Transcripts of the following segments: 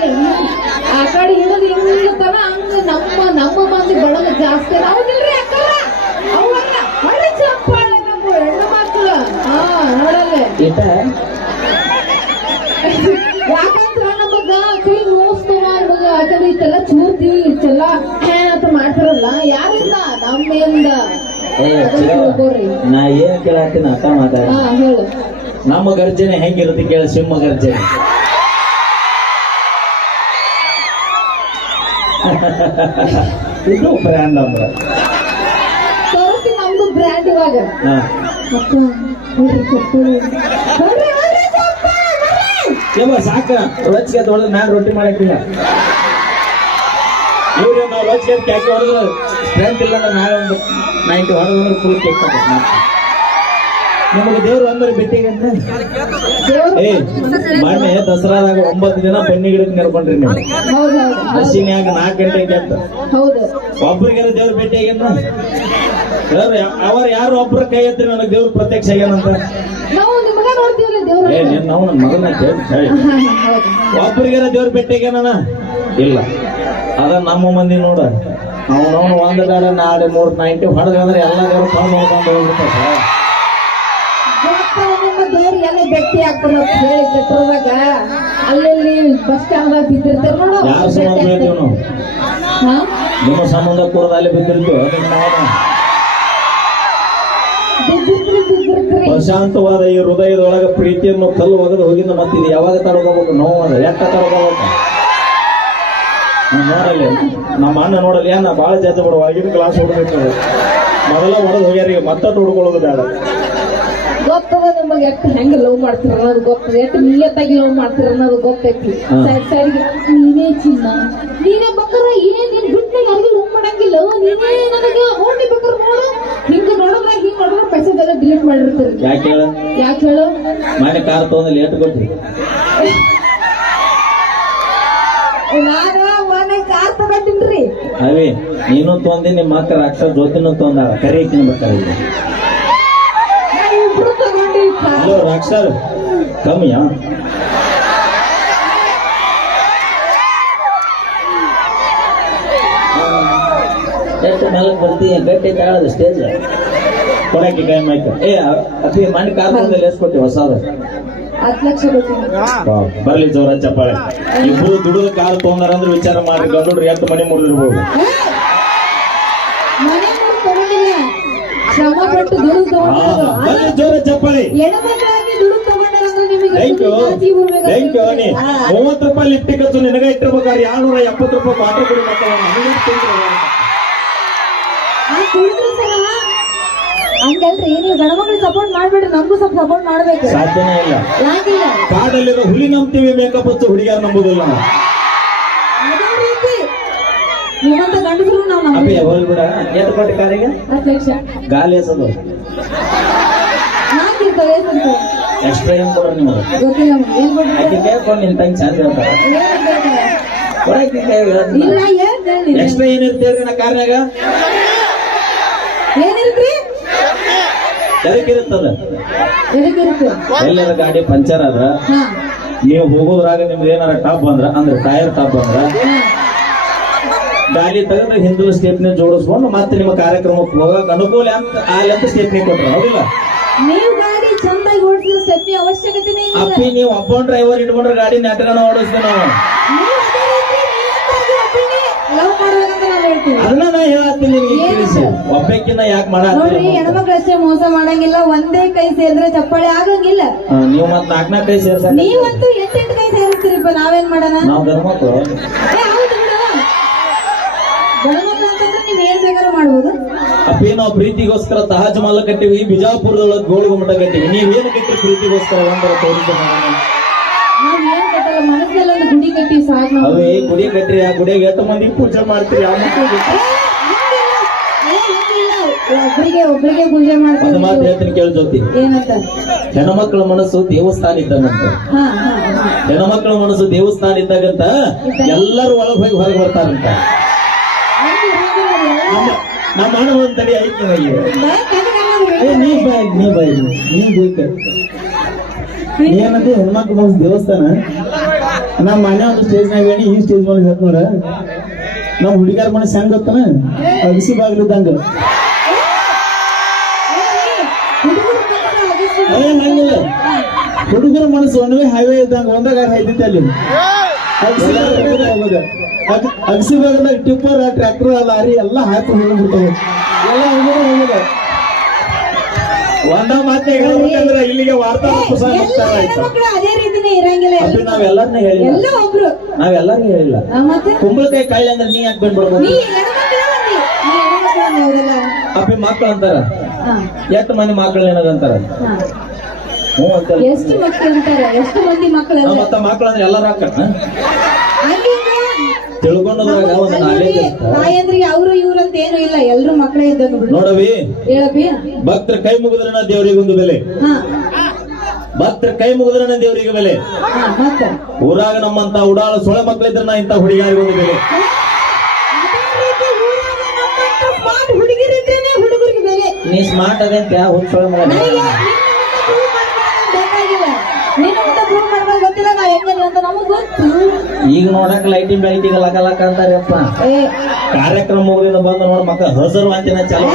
ನೋಡಲ್ಲಿ ಆ ಕಡೆ ಹಿಡಿದು ಹಿಂಗತನ ಹಂಗ ನಮ್ಮ ನಮ್ಮ ಮಂದಿ ಬಳಗ ಜಾಸ್ತಿ ಹೌದಿಲ್ರಿ ಅಕ್ಕರ ಅವಲ್ಲ ಹೊಳ್ಳಿ ಚಪ್ಪಾಳೆ ನಮ್ಮ ಹೆಣ್ಣು ಮಕ್ಕಳು. ಹಾ ನೋಡಲ್ಲಿ. ಯಾಕಂದ್ರ ನಮಗ ಕೈ ನೋಸ್ತವ ನಮಗ ಯಾಕಂದ್ರೆ ಇಷ್ಟೆಲ್ಲ ಚೂರ್ತಿ ಇಷ್ಟೆಲ್ಲ ಹ್ಯಾ ಅಂತ ಮಾಡ್ತಾರಲ್ಲ ಯಾರಿಂದ? ನಮ್ಮಿಂದ. ನಾ ಏನ್ ಕೇಳತ್ತೀನಿ ಅರ್ಥ ಮಾತಾಡ ನಮ್ಮ ಗರ್ಜನೆ ಹೆಂಗಿರುತ್ತೆ ಕೇಳ ಸಿಂಹ ಗರ್ಜನೆ. ಇದು ಬ್ರ್ಯಾಂಡ್ ಅಂದ್ರೆ. ತೋರಿಸಿ ನಮ್ದು ಬ್ರ್ಯಾಂಡ್ ಇವಾಗ. ಹಾ. ಅಕ್ಕ ನೋಡ್ರಿ ಚಪ್ಪಲಿ. ನೋಡ್ರಿ ನೋಡ್ರಿ ಚಪ್ಪಲಿ, ನೋಡ್ರಿ. ಯವ್ವ ಸಾಕ. ರೊಚ್ಚಿಗೆ ಮ್ಯಾಲ ರೊಟ್ಟಿ ಮಾಡಕ್ಕಿಲ್ಲ ಇವ್ರು ನಾವು ರೊಚ್ಚಿಗೆ ಕ್ಯಾಕಿ ಹೊಡೆದು ಸ್ಟ್ರೆಂತ್ ಇಲ್ಲ ಅಂದ್ರೆ ಮ್ಯಾಲ ಒಂದು ನೈಂಟಿ ಹೊಡೆದ್ರೆ ಫುಲ್ ಕೇಕ್ ನಿಮಗೆ ದೇವ್ರು ಅಂದ್ರೆ ಭೇಟಿಗಂತ ಏ ಮೊನ್ನೆ ದಸರಾದಾಗ ಒಂಬತ್ತು ದಿನ ಬೆನ್ನಿ ಗಿಡಕ್ಕೆ ನೆರ್ಕೊಂಡ್ರಿ ನೀವು. ಹಸಿನ್ಯಾಗ ನಾಲ್ಕು ಗಂಟೆಗೆ ಅಂತ. ಒಬ್ರಿಗೆಲ್ಲ ದೇವ್ರ ಭೇಟಿ ಆಗ್ಯಾನ? ಅವ್ರ ಯಾರು ಒಬ್ರ ಕೈ ಎತ್ತಿ ನನಗೆ ದೇವ್ರ ಪ್ರತ್ಯಕ್ಷ ಆಗ್ಯಾನಂತ ಏ ನೀನ್ ನಾವು ನನ್ನ ಮಗನ ಹೇಳಿ. ಒಬ್ರಿಗೆಲ್ಲ ದೇವ್ರ ಭೇಟಿ ಆಗ್ಯಾನ ಇಲ್ಲ. ಅದ ನಮ್ಮ ಮಂದಿ ನೋಡ. ಅವನವನು ಒಂದು ಬೇಡ ನಾಳೆ ಮೂರ್ ನೈಂಟಿ ಹೊಡೆದ್ರೆ ಎಲ್ಲ ದೇವ್ರು ತಗೊಂಡು ಹೋಗ್ಬಿಡ್ತಾರೆ. ಗೊತ್ತ ನಿಮ್ಮ ದೇವ್ರು ಎಲ್ಲ ಭೇಟಿ ಆಗ್ತಾರ ಹೇಳಿ ಕಟ್ಟೋದಾಗ ಅಲ್ಲಲ್ಲಿ ಬಸ್ ಸ್ಟ್ಯಾಂಡ್ ಬಿದ್ದಿರ್ತಾರ ನೋಡು. ಯಾರ ಸಂಬಂಧ ಹೇಳ್ತೀವಿ ನಾವು? ಹಾ? ನಿಮ್ಮ ಸಂಬಂಧ ಕೂಡದ ಅಲ್ಲಿ ಬಿದ್ದಿರ್ತೀವಿ. ಬಿದ್ದಿರ್ತೀರಿ ಬಿದ್ದಿರ್ತೀರಿ. ಪ್ರಶಾಂತವಾದ ಈ ಹೃದಯದೊಳಗ ಪ್ರೀತಿಯನ್ನು ಕಲ್ಲು ಒಗೆದು ಹೋಗಿಂದ ಇದು ಯಾವಾಗ ತಡ್ಕೋಬೇಕು ನೋವದ ಎಟ್ಟ ತಡಗೋಬೇಕು? ನೋಡಲಿ ನಮ್ಮ ಅಣ್ಣ ನೋಡಲಿ ಏನ ಬಾಳ ಜಾತಿ ಬಿಡುವ ಆಗಿನ ಕ್ಲಾಸ್ ಹೊಡ್ಬೇಕು. ಮೊದಲ ಹೊಡೆದು ಹೋಗ್ಯಾರ ಈಗ ಮತ್ತೆ ತೊಡ್ಕೊಳ್ಳೋದು ಬೇಡ. ಗೊತ್ತದ ನಿಮಗೆ ಎಷ್ಟು ಹೆಂಗ್ ಲವ್ ಮಾಡ್ತೀರ ಅನ್ನೋದು ಗೊತ್ತದ ಎಷ್ಟು ನಿಯತ್ತಾಗಿ ಲವ್ ಮಾಡ್ತೀರ ಅನ್ನೋದು ಗೊತ್ತೈತಿ. ಸರಿ ನೀನೇ ಚಿನ್ನ. ನೀನೇ ಬಕ್ಕರ ಏನ್ ನೀನ್ ಬಿಟ್ಟು ಯಾರಿಗೂ ಲವ್ ಮಾಡಂಗಿಲ್ಲ. ನೀನೇ ನನಗೆ ಓಡಿ ಬೇಕಾರ ನೋಡು. ಹಿಂಗ ನೋಡಿದ್ರೆ ಹಿಂಗ್ ನೋಡಿದ್ರೆ ಮೆಸೇಜ್ ಎಲ್ಲ ಡಿಲೀಟ್ ಮಾಡಿರ್ತೀರಿ. ಯಾಕೆ ಹೇಳ? ಯಾಕೆ ಹೇಳು? ಮನೆ ಕಾರ್ ತಗೊಂಡ್ ಲೇಟ್ ಕೊಟ್ರಿ ನಾನು ಮನೆ ಕಾರ್ ತಗೊಂಡಿನ್ರಿ. ಅವೇ ನೀನು ತೊಂದಿ ನಿಮ್ಮ ಅಕ್ಕ ಅಕ್ಷರ ಜ್ಯೋತಿನೂ ತೊಂದಾಳ. ಕರಿ ನಾವು ಇಬ್ರು ತಗೊಂಡಿವಿ ಕಾರ್ kom igen. ಕಮ್ಮಿಯಾ ಎಷ್ಟು ಮೇಲಕ್ಕೆ ಬರ್ತೀಯ? ಗಟ್ಟಿ ತಾಳದ ಸ್ಟೇಜ್ ಕೊಡಕ್ಕೆ ಕೈ ಮೈಕ ಏ ಅತಿ ಮನೆ ಕಾರ್ದಲ್ಲಿ ಎಸ್ಕೊಟ್ಟಿ ಹೊಸಾದ. ಹತ್ತು ಲಕ್ಷ ಕೊಟ್ಟಿನಿ ಬರ್ಲಿ ಜೋರ ಚಪ್ಪಾಳೆ. ಇಬ್ರು ದುಡಿದ ಕಾಲ ತೊಗೊಂಡಾರ ಅಂದ್ರೆ ವಿಚಾರ ಮಾಡಿ ಗಂಡು ಎಷ್ಟು ಮನೆ ಮುರಿದಿರ್ಬೋದು. ಬರ್ಲಿ ಜೋರ ಚಪ್ಪಾಳೆ. ಮೂವತ್ತು ರೂಪಾಯಿ ಲಿಟ್ಟಿ ಖರ್ಚು ನಿನಗ ಇಟ್ಟಿರ್ಬೇಕಾದ್ರೆ ಎರಡ್ನೂರ ಎಪ್ಪತ್ತು ರೂಪಾಯಿ ಮಾತ್ರ ಕೊಡಿ ಮಕ್ಕಳ ಆ ಕುಡಿದ್ರು ಸಲ ಹಂಗಲ್ರಿ ನೀವು ಸಪೋರ್ಟ್ ಮಾಡ್ಬೇಡ್ರಿ. ನಮಗೂ ಸ್ವಲ್ಪ ಸಪೋರ್ಟ್ ಮಾಡ್ಬೇಕು. ಸಾಧ್ಯನೇ ಇಲ್ಲ. ಯಾಕಿಲ್ಲ? ಕಾಡಲ್ಲಿರೋ ಹುಲಿ ನಂಬ್ತೀವಿ ಮೇಕಪ್ ಹಚ್ಚು ಹುಡುಗಿಯರು ನಂಬುದಿಲ್ಲ ಅದೇ ರೀತಿ ನಿಮ್ಮಂತ ಗಂಡಸರು ನಾವು ಅಪ್ಪಿ ನಂಬಿಲ್ಲ ಹೋಲ್ ಬಿಡ. ಎಷ್ಟು ಕೊಟ್ಟಿ ಕಾರಿಗೆ ಹತ್ತು ಲಕ್ಷ ಗಾಲಿ ಎಸದು. ನಾಲ್ಕಿರ್ತವೆ ಸ್ವಲ್ಪ ಎಕ್ಸ್ಟ್ರಾ ಏನ್ ಕೊಡ್ರಿ ನೀವು ಗೊತ್ತಿಲ್ಲ. ಏನ್ ಕೊಡ್ರಿ ಆಕೆ ಕೇಳ್ಕೊಂಡು ನಿನ್ ತಂಗಿ ಚಂದ ಹೇಳ್ತಾರ. ಇಲ್ಲ ಏನ್ ಹೇಳಿ ಎಕ್ಸ್ಟ್ರಾ ಏನಿರುತ್ತೆ ಹೇಳ್ರಿ ನಾ ಕಾರ್ನಾಗ ಏನಿರ್ತ್ರಿ ಎದಕ್ಕೆ ಇರುತ್ತದ. ಎದಕ್ಕಿರುತ್ತೆ ಎಲ್ಲರ ಗಾಡಿ ಪಂಚರ್ ಆದ್ರ ನೀವು ಹೋಗೋದ್ರಾಗ ನಿಮ್ಗೆ ಏನಾರ ಟಾಪ್ ಬಂದ್ರ ಅಂದ್ರೆ ಟೈರ್ ಟಾಪ್ ಬಂದ್ರ ಗಾಡಿ ತಗೊಂಡ್ರೆ ಹಿಂದೂ ಸ್ಟೇಪ್ನಿ ಜೋಡಿಸ್ಕೊಂಡು ಮತ್ತೆ ನಿಮ್ಮ ಕಾರ್ಯಕ್ರಮಕ್ಕೆ ಹೋಗಕ್ ಅನುಕೂಲ ಅಂತ ಆ ಅಂತ ಸ್ಟೇಪ್ನಿ ಕೊಟ್ಟರು ಹೌದಿಲ್ಲ? ನೀವು ಗಾಡಿ ಚಂದಾಗಿ ಓಡಿಸಿದ ಸ್ಟೆಪ್ಪಿ ಅವಶ್ಯಕತೆನೇ ಇಲ್ಲ. ಅಪ್ಪಿ ನೀವು ಒಬ್ಬ ಡ್ರೈವರ್ ಇಟ್ಕೊಂಡ್ರೆ ಗಾಡಿ ನೆಟ್ಗಣ ಓಡಿಸ್ತೇವೆ ನಾವು. ನೀವು ಅದೇ ರೀತಿ ನಿಯತ್ತಾಗಿ ಒಬ್ಬನೇ ಲವ್ ಮಾಡ್ಬೇಕಂತ ನಾನು ಹೇಳ್ತೀನಿ ಅದನ್ನ ನಾ ಹೇಳತ್ತೀನಿ ನಿಮ್ಗೆ ತಿಳಿಸಿ. ಒಬ್ಬಕ್ಕಿನ್ನ ಯಾಕೆ ನೋಡ್ರಿ ಮಾಡ ಹೆಣ್ಮಕ್ಳು ಅಷ್ಟೇ ಮೋಸ ಮಾಡಂಗಿಲ್ಲ ಒಂದೇ ಕೈ ಸೇರಿದ್ರೆ ಚಪ್ಪಾಳೆ ಆಗಂಗಿಲ್ಲ. ನೀವು ಮತ್ ನಾಲ್ಕನೇ ನಾಲ್ಕು ಕೈ ಸೇರ್ಸ ನೀವಂತೂ ಎಂಟೆಂಟು ಕೈ ಸೇರಿಸ್ತೀರಿಪ್ಪ ನಾವೇನ್ ಮಾಡೋಣ? ನಾವು ಗರ್ಮಕ್ಳು ಏ ಹೌದು ಬಿಡು. ಗಣಮಕ್ಳು ಅಂತಂದ್ರೆ ನೀವ್ ಏನ್ ಬೇಕಾದ್ರೂ ಮಾಡ್ಬೋದು. ಅಪ್ಪಿ ನಾವು ಪ್ರೀತಿಗೋಸ್ಕರ ತಹಾಜ್ ಮಹಲ್ ಕಟ್ಟಿವಿ ಬಿಜಾಪುರದೊಳಗೆ ಗೋಳು ಗುಮ್ಮಟ ಕಟ್ಟಿವಿ ನೀವೇನು ಕಟ್ಟಿ ಪ್ರೀತಿಗೋಸ್ಕರ ಒಂದರ ತೋರಿಸ ನಾವ್ ಏನ್ ಕಟ್ಟಲ್ಲ ಮನಸ್ಸಲ್ಲಿ ಒಂದು ಗುಡಿ ಕಟ್ಟಿ ಸಾಕು ನಾವು. ಅವೇ ಗುಡಿ ಕಟ್ಟ್ರಿ ಆ ಗುಡಿಗೆ ಎಷ್ಟು ಮಂದಿ ಪೂಜೆ ಮಾಡ್ತೀರಿ? ಆ ಮಕ್ಕಳಿಗೆ ಒಬ್ರಿಗೆ ಒಬ್ರಿಗೆ ಪೂಜೆ ಒಂದು ಮಾತು ಮಾಡ್ತೀವಿ ಹೇಳ್ತೀನಿ ಕೇಳ ಜೊತೆ ಏನಂತ? ಹೆಣ್ಮಕ್ಳ ಮನಸ್ಸು ದೇವಸ್ಥಾನ ಇದ್ದಂಗಂತ. ಹಾ ಹಾ ಹಾ. ಹೆಣ್ಮಕ್ಳ ಮನಸ್ಸು ದೇವಸ್ಥಾನ ಇದ್ದಾಗಂತ ಎಲ್ಲರೂ ಒಳಗೆ ಹೋಗಿ ಹೊರಗೆ ಬರ್ತಾರಂತ. ನಮ್ಮ ಅಣ್ಣ ಒಂದ್ ತಡಿ ಐತಿ ಏ, ನೀ ಬಾಯ್ ನೀ ಬಾಯ್ ನೀ ಬೂಕ ಏನಂದ್ರೆ ಹೆಣ್ಮಕ್ಳ ಮನಸ್ಸು ದೇವಸ್ಥಾನ. ನಮ್ಮ ಮನೆ ಒಂದು ಸ್ಟೇಜ್ನಾಗ ಹೇಳಿ ಈ ಸ್ಟೇಜ್ ಮೇಲೆ ಹೇಳ್ತಾರ ನಮ್ಮ ಹುಡುಗಿಯರ ಮನೆ ಸಂಗ ಗೊತ್ತನ? ಅಗಸಿ ಬಾಗಿಲಿದ್ದಂಗ ಹುಡುಗರು ಹುಡುಗರ ಮನಸ್ಸು ಒಂದೇ ಹೈವೇ ಇದ್ದಂಗ ಒಂದಾಗ ಐತಿ ಅಲ್ಲಿ. ಅಗಸಿ ಅಗಸಿ ಬಾಗಿಲಾಗ ಟಿಪ್ಪರ್ ಟ್ರ್ಯಾಕ್ಟರ್ ಲಾರಿ ಎಲ್ಲ ಹಾಕಿ ಹೋಗ್ಬಿಡ್ತಾವೆ. ಎಲ್ಲ ಹೋಗಿದೆ ಒಂದ ಮಾತೆ ಹೇಳ್ಬೇಕಂದ್ರೆ ಇಲ್ಲಿಗೆ ವಾರ್ತಾ ಅದೇ ರೀತಿನೇ ಇರಂಗಿಲ್ಲ ನಾವೆಲ್ಲರನ್ನ ಹೇಳಿಲ್ಲ. ಎಲ್ಲ ಒಬ್ರು. ನಾವೆಲ್ಲರಿಗೂ ಹೇಳಿಲ್ಲ. ಕುಂಬಳಕಾಯಿ ಕಾಯಿಲೆ ಅಂದ್ರೆ ನೀ ಯಾಕೆ ಬಂದ್ಬಿಡ್ಬೋದು ಅಪ್ಪಿ ಮಕ್ಕಳು ಅಂತಾರ. ಎಷ್ಟು ಮಂದಿ ಮಕ್ಕಳು ಏನದಂತಾರ ಎಷ್ಟು ಮಕ್ಕಳು ಅಂತಾರ? ಎಷ್ಟು ಮಂದಿ ಮಕ್ಕಳು ಮತ್ತ ಮಕ್ಳು ಅಂದ್ರೆ ಎಲ್ಲರ ಹಾಕ ತಿಳ್ಕೊಂಡದಾಗ ಒಂದು ನಾಲೇಜ್ ತಾಯಂದ್ರಿಗೆ ಅವರು ಇವ್ರು ಅಂತ ಏನು ಇಲ್ಲ ಎಲ್ರು ಮಕ್ಕಳೇ ಇದ್ದ ನೋಡವಿ. ಹೇಳಪ್ಪಿ ಭಕ್ತರ ಕೈ ಮುಗಿದ್ರಣ ದೇವರಿಗೆ ಒಂದು ಬೆಲೆ. ಭಕ್ತರ ಕೈ ಮುಗಿದ್ರಣ ದೇವರಿಗೆ ಬೆಲೆ. ಊರಾಗ ನಮ್ಮಂತ ಉಡಾಳ ಸೊಳೆ ಮಕ್ಳಿದ್ರನ ಇಂತ ಹುಡುಗಿಯಾರಿಗೆ ಒಂದು ಬೆಲೆ. ನೀ ಸ್ಮಾರ್ಟ್ ಅದೇ ಅಂತ ಹುಟ್ಟು ಸೊಳೆ ಮಗ ಗೊತ್ತಿಲ್ಲ ನಾ ಹೆಂಗದಿ ಅಂತ ನಮಗ್ ಗೊತ್ತು. ಈಗ ನೋಡಕ್ ಲೈಟಿಂಗ್ ಬೆಳಕಿಗೆ ಲಕ ಲಕ ಅಂತಾರಪ್ಪ. ಕಾರ್ಯಕ್ರಮ ಮುಗಿದಿಂದ ಬಂದು ನೋಡ ಮಕ್ಕ ಹಸರು ಅಂತಿನ ಚಲೋ.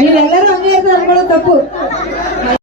ನೀವೆಲ್ಲರೂ ಹಂಗೆ ಅನ್ಕೊಳ್ಳೋ ತಪ್ಪು.